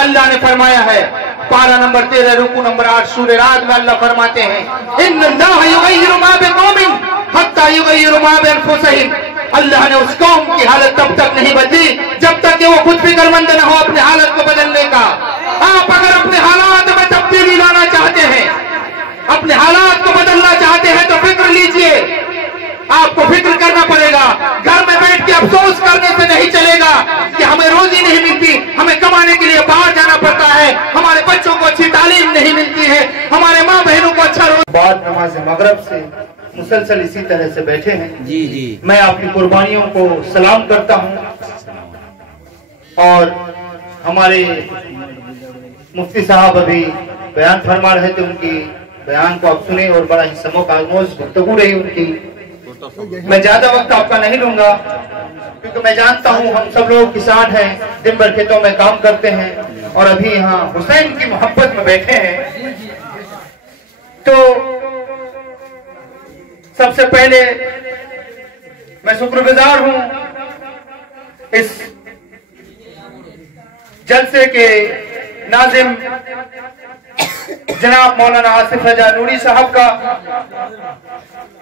में अल्लाह ने फरमाया है, पारा नंबर 13 रुकू नंबर 8 सूरह राद में अल्लाह फरमाते हैं, इन्नल्लाह युगय्यिरु मा बिक़ौमिन हत्ता युगय्यिरु मा बिअनफुसिहिम। अल्लाह ने उस कौम की हालत तब तक नहीं बदली जब तक कि वो खुद फिक्रमंद न हो अपने हालत को बदलने का। आप अगर अपने हालात में तब्दीली लाना चाहते हैं, अपने हालात को बदलना चाहते हैं तो फिक्र लीजिए। आपको फिक्र करना पड़ेगा। घर में बैठ के अफसोस करने से नहीं चलेगा कि हमें रोजी नहीं मिलती, हमें कमाने के लिए बाहर जाना पड़ता है, हमारे बच्चों को अच्छी तालीम नहीं मिलती है, हमारे माँ बहनों को अच्छा बाद नमाज मगरिब से मुसलसल इसी तरह से बैठे हैं। जी जी, मैं आपकी कुर्बानियों को सलाम करता हूँ और हमारे मुफ्ती साहब अभी बयान फरमा रहे थे, उनकी बयान को आप सुने और बड़ा ही समूह आमोज गुफ्तगू रही उनकी। मैं ज्यादा वक्त आपका नहीं लूंगा क्योंकि मैं जानता हूँ हम सब लोग किसान हैं, दिन भर खेतों में काम करते हैं और अभी यहाँ हुसैन की मोहब्बत में बैठे हैं। तो सबसे पहले मैं शुक्रगुजार हूँ इस जलसे के नाजिम जनाब मौलाना आसिफ रजा नूरी साहब का।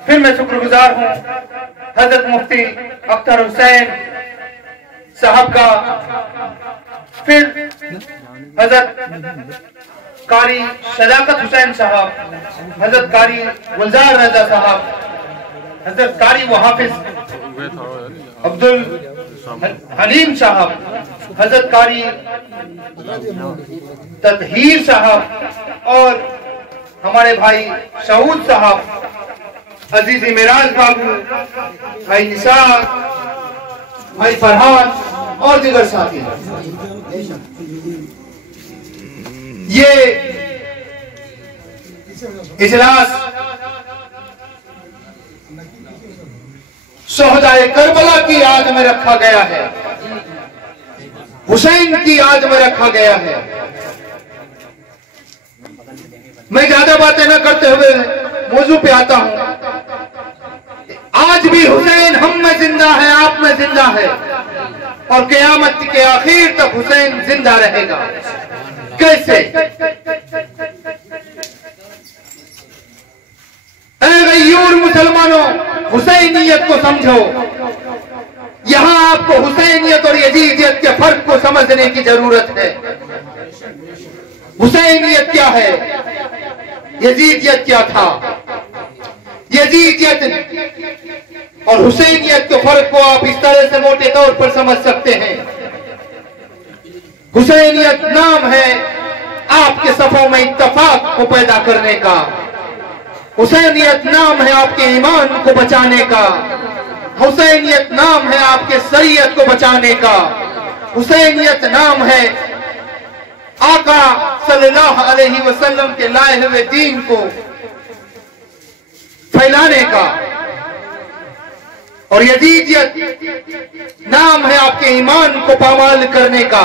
फिर मैं शुक्रगुजार हूँ हजरत मुफ्ती अख्तर हुसैन साहब का। फिर हजरत कारी सदाकत हुसैन साहब, हजरत कारी गुलजार रजा साहब, हजरत कारी व हाफिज अब्दुल हलीम साहब, हजरत कारी तदहीर साहब और हमारे भाई शहूद साहब, अजीजी मिराज बाबू, भाई निसार, भाई फरहान और दीगर साथी। ये इजलास शोहदाए करबला की याद में रखा गया है, हुसैन की याद में रखा गया है। मैं ज्यादा बातें न करते हुए मौजू पे आता हूं। आज भी हुसैन हम में जिंदा है, आप में जिंदा है और क़यामत के आखिर तक हुसैन जिंदा रहेगा। कैसे? ऐ गयूर मुसलमानों, हुसैनियत को समझो। यहां आपको हुसैनियत और यजीदियत के फर्क को समझने की जरूरत है। हुसैनियत क्या है, यजीदियत क्या था? यजीदियत और हुसैनियत के फर्क को आप इस तरह से मोटे तौर पर समझ सकते हैं। हुसैनियत नाम है आपके सफों में इत्तफाक को पैदा करने का। हुसैनियत नाम है आपके ईमान को बचाने का। हुसैनियत नाम है आपके शरीयत को बचाने का। हुसैनियत नाम है आका सल्लल्लाहु अलैहि वसल्लम के लाए हुए दीन को फैलाने का। और यजीदियत नाम है आपके ईमान को पामाल करने का,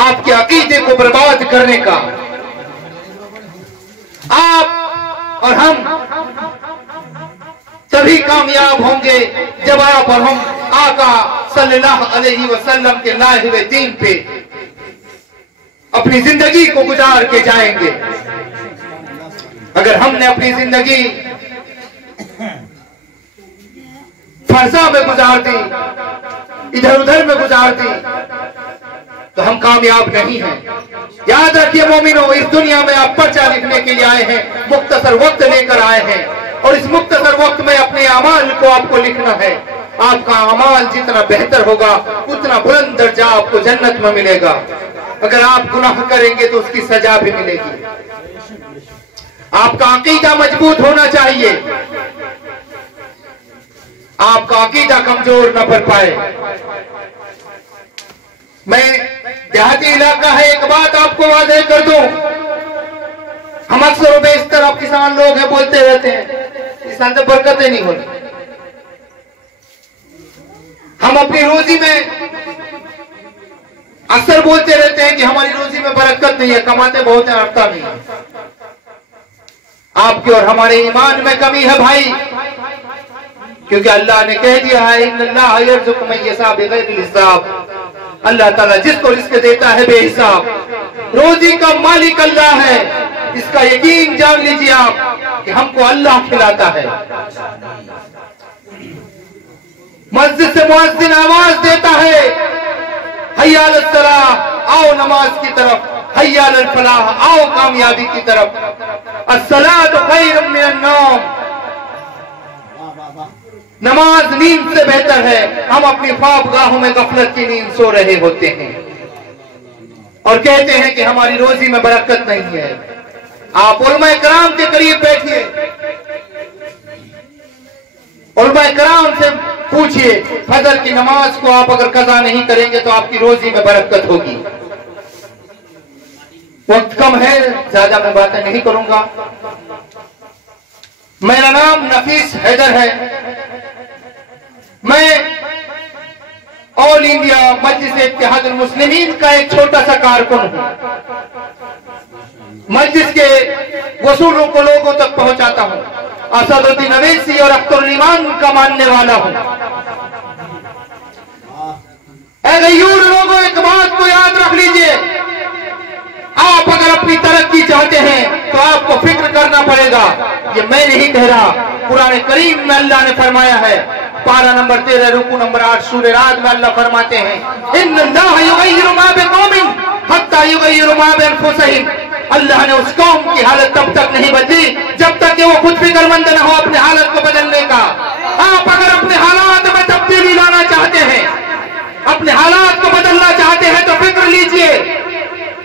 आपके अकीदे को बर्बाद करने का। आप और हम तभी कामयाब होंगे जब आप और हम आका सल्लल्लाहु अलैहि वसल्लम के लाए हुए दीन पे अपनी जिंदगी को गुजार के जाएंगे। अगर हमने अपनी जिंदगी फरसा में गुजार दी, इधर उधर में गुजार दी, तो हम कामयाब नहीं हैं। याद रखिए मोमिनो, इस दुनिया में आप पर्चा लिखने के लिए आए हैं, मुख्तसर वक्त लेकर आए हैं और इस मुख्तसर वक्त में अपने अमाल को आपको लिखना है। आपका अमाल जितना बेहतर होगा उतना बुलंद दर्जा आपको जन्नत में मिलेगा। अगर आप गुनाह करेंगे तो उसकी सजा भी मिलेगी। आपका अकीदा मजबूत होना चाहिए, आपका अकीदा कमजोर न पड़ पाए। मैं देहाती इलाका है, एक बात आपको वादे कर दूं, हम अक्सर बेशतर आप किसान लोग हैं बोलते रहते हैं किसान से बरकतें नहीं होती। हम अपनी रोजी में अक्सर बोलते रहते हैं कि हमारी रोजी में बरकत नहीं है, कमाते बहुत हैं, अटता नहीं है। आपके और हमारे ईमान में कमी है भाई, क्योंकि अल्लाह ने कह दिया है इन्नल्लाह यर्ज़ुक़ु मन यशा बिग़ैरि हिसाब। अल्लाह ताला जिसको रिस्क देता है बेहिसाब, रोजी का मालिक अल्लाह है, इसका यकीन जान लीजिए आप कि हमको अल्लाह खिलाता है। मस्जिद से मुअज्जिन आवाज देता है, हय्या अलस सलाह, आओ नमाज की तरफ, हय्या अलल फलाह, आओ कामयाबी की तरफ। अस्सलातु खैरुम मिनन नौम, नमाज नींद से बेहतर है। हम अपनी ख्वाबगाहों में गफलत की नींद सो रहे होते हैं और कहते हैं कि हमारी रोजी में बरकत नहीं है। आप उलमाए कराम के करीब बैठिए, उलमाए कराम से पूछिए, फजर की नमाज को आप अगर कज़ा नहीं करेंगे तो आपकी रोजी में बरकत होगी। वक्त कम है, ज्यादा मैं बातें नहीं करूंगा। मेरा नाम नफीस हैदर है। मैं ऑल इंडिया मजलिस इत्तेहादुल मुस्लिमीन का एक छोटा सा कारकुन हूं। मजलिस के वसूलों को लोगों तक पहुंचाता हूं। असदुद्दीन अवैसी और अख्तरुल ईमान का मानने वाला हूं। ऐ गयूर लोगों, एक बात को याद रख लीजिए, आप अगर अपनी तरक्की चाहते हैं तो आपको फिक्र करना पड़ेगा। ये मैं नहीं कह रहा, कुरान करीम में अल्लाह ने फरमाया है, पारा नंबर 13 रुकू नंबर 8 सूरह राद में अल्लाह फरमाते हैं, इन्नल्लाह युगय्यिरु मा बिकौमिन हत्ता युगय्यिरु मा बिअनफुसिहिम। अल्लाह ने उस कौम की हालत तब तक नहीं बदली जब तक कि वो खुद फिक्रमंद न हो अपने हालत को बदलने का। आप अगर अपने हालात में तब्दीली लाना चाहते हैं, अपने हालात को बदलना चाहते हैं तो फिक्र लीजिए।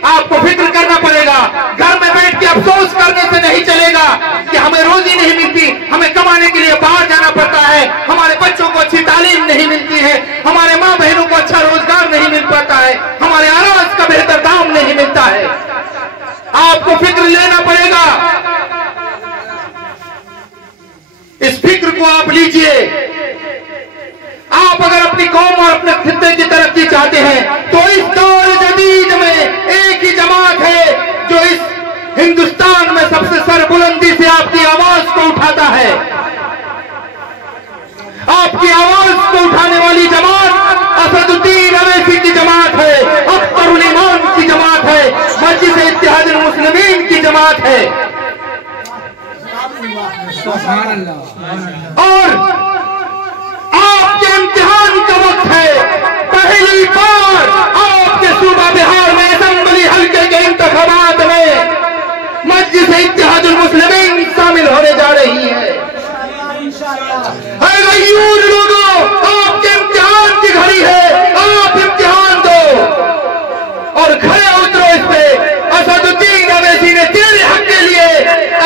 आपको फिक्र करना पड़ेगा। घर में बैठ के अफसोस करने से नहीं चलेगा कि हमें रोजी नहीं मिलती, हमें कमाने के लिए बाहर जाना पड़ता है, हमारे बच्चों को अच्छी तालीम नहीं मिलती है, हमारे माँ बहनों को अच्छा रोजगार नहीं मिल पाता है, हमारे अनाज का बेहतर दाम नहीं मिलता है। आपको फिक्र लेना पड़ेगा। इस फिक्र को आप लीजिए। आप अगर अपनी कौम और अपने खित्ते की तरक्की चाहते हैं तो इस दौर जदीद में एक ही जमात है जो इस हिंदुस्तान में सबसे सरबुलंदी से आपकी आवाज को उठाता है। आपकी आवाज को उठाने वाली जमात असदुद्दीन अवैसी की जमात है, अख्तरुल ईमान की जमात है, मजलिस इत्तेहादुल मुस्लिमीन की जमात है। और आपके इम्तिहान का वक्त है। पहली बार आपके सूबा बिहार में असेंबली हल्के के इंतखाबात में मजलिस इत्तेहादुल मुस्लिमीन शामिल होने जा रही है। लोगों, आपके इम्तिहान की घड़ी है, आप इम्तिहान दो और खड़े उतरो इस पे। असदुद्दीन अवैसी ने तेरे हक के लिए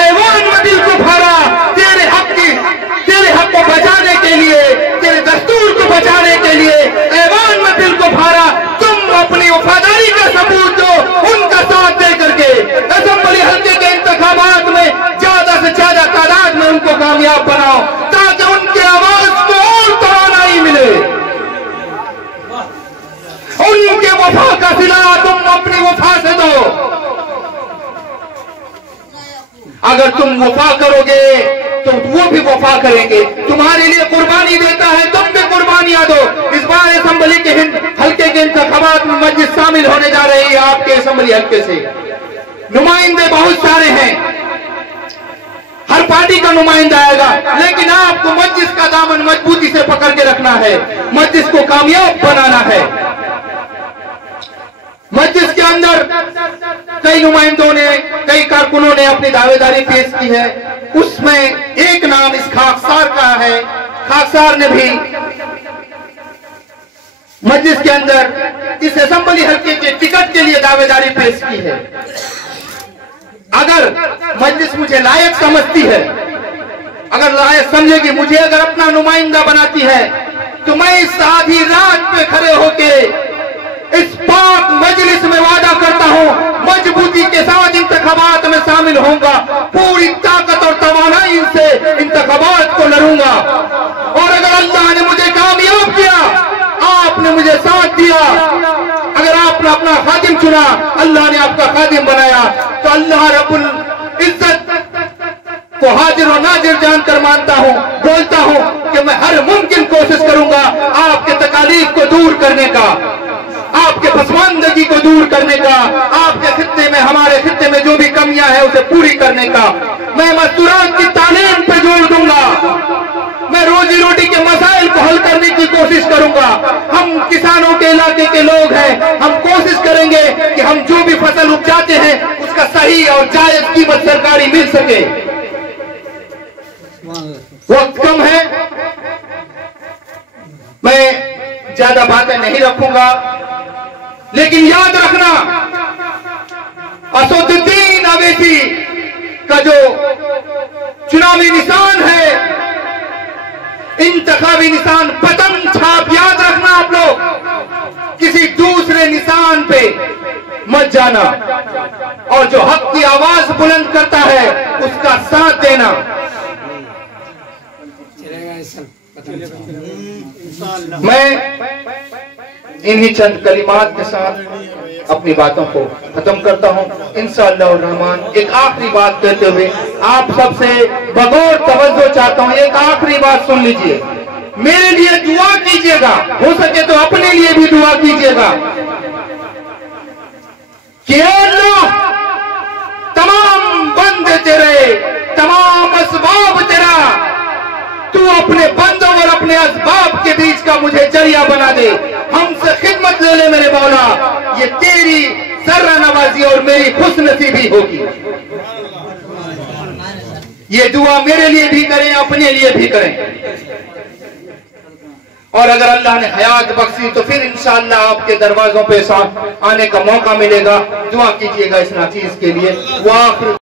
ऐवान में दिल को फाड़ा, तेरे हक को बचाने के लिए, तेरे दस्तूर को बचाने के लिए ऐवान में दिल को फाड़ा। तुम अपनी वफादारी का सबूत दो, उनका साथ दे करके असेंबली हल्के के इंतखाबात में ज्यादा से ज्यादा तादाद में उनको कामयाब बनाओ ताकि उनकी आवाज को और तवानाई मिले। उनके वफा का सिला तुम अपनी वफा से दो। अगर तुम वफा करोगे तो वो भी वफा करेंगे, तुम्हारे लिए कुर्बानी देता है, तुम भी कुर्बानियां दो। इस बार असेंबली के हल्के के इंतखाबात में मस्जिद शामिल होने जा रही है। आपके असेंबली हल्के से नुमाइंदे बहुत सारे हैं, हर पार्टी का नुमाइंदा आएगा, लेकिन आपको मस्जिद का दामन मजबूती से पकड़ के रखना है, मस्जिद को कामयाब बनाना है। मस्जिद के अंदर कई नुमाइंदों ने, कई कारकुनों ने अपनी दावेदारी पेश की है। उसमें एक नाम इस खाकसार का है। खाकसार ने भी मस्जिद के अंदर इस असेंबली हल्के के टिकट के लिए दावेदारी पेश की है। अगर मस्जिद मुझे लायक समझती है, अगर लायक समझेगी, मुझे अगर अपना नुमाइंदा बनाती है, तो मैं इस आधी रात पे खड़े होके इस पाक मजलिस में वादा करता हूं, मजबूती के साथ इंतखाबात में शामिल होऊंगा, पूरी ताकत और तवानाई से इंतखाबात को लड़ूंगा। और अगर अल्लाह ने मुझे कामयाब किया, आपने मुझे साथ दिया, अगर आपने अपना खादिम चुना, अल्लाह ने आपका खादिम बनाया, तो अल्लाह रब्बुल इज्जत को हाजिर और नाजिर जानकर मानता हूं, बोलता हूं कि मैं हर मुमकिन कोशिश करूंगा आपके तकालीफ को दूर करने का, आपके पसमानदगी को दूर करने का, आपके खित्ते में, हमारे खित्ते में जो भी कमियां हैं उसे पूरी करने का। मैं मस्तूरात की तालीम पे जोर दूंगा, मैं रोजी रोटी के मसाइल को हल करने की कोशिश करूंगा। हम किसानों के इलाके के लोग हैं, हम कोशिश करेंगे कि हम जो भी फसल उपजाते हैं उसका सही और जायज कीमत सरकारी मिल सके। वक्त कम है, मैं ज्यादा बातें नहीं रखूंगा, लेकिन याद रखना असदुद्दीन अवैसी का जो चुनावी निशान है, इंतखाबी निशान पतंग छाप, याद रखना आप लोग, किसी दूसरे निशान पे मत जाना, और जो हक की आवाज बुलंद करता है उसका साथ देना। मैं इन्हीं चंद कलिमात के साथ अपनी बातों को खत्म करता हूं। इंशाअल्लाह रहमान एक आखिरी बात कहते हुए आप सबसे बगौर तवज्जो चाहता हूं, एक आखिरी बात सुन लीजिए। मेरे लिए दुआ कीजिएगा, हो सके तो अपने लिए भी दुआ कीजिएगा कि अल्लाह तमाम बंदे तेरे, तमाम असबाब तेरा, तू अपने बंदों और अपने असबाब के बीच का मुझे जरिया बना दे। हमसे खिदमत ले ले मेरे मौला, ये तेरी सर्रा नवाजी और मेरी खुशनसीबी होगी। ये दुआ मेरे लिए भी करें, अपने लिए भी करें, और अगर अल्लाह ने हयात बख्शी तो फिर इंशाअल्लाह आपके दरवाजों पे आने का मौका मिलेगा। दुआ कीजिएगा इस नाचीज के लिए। वो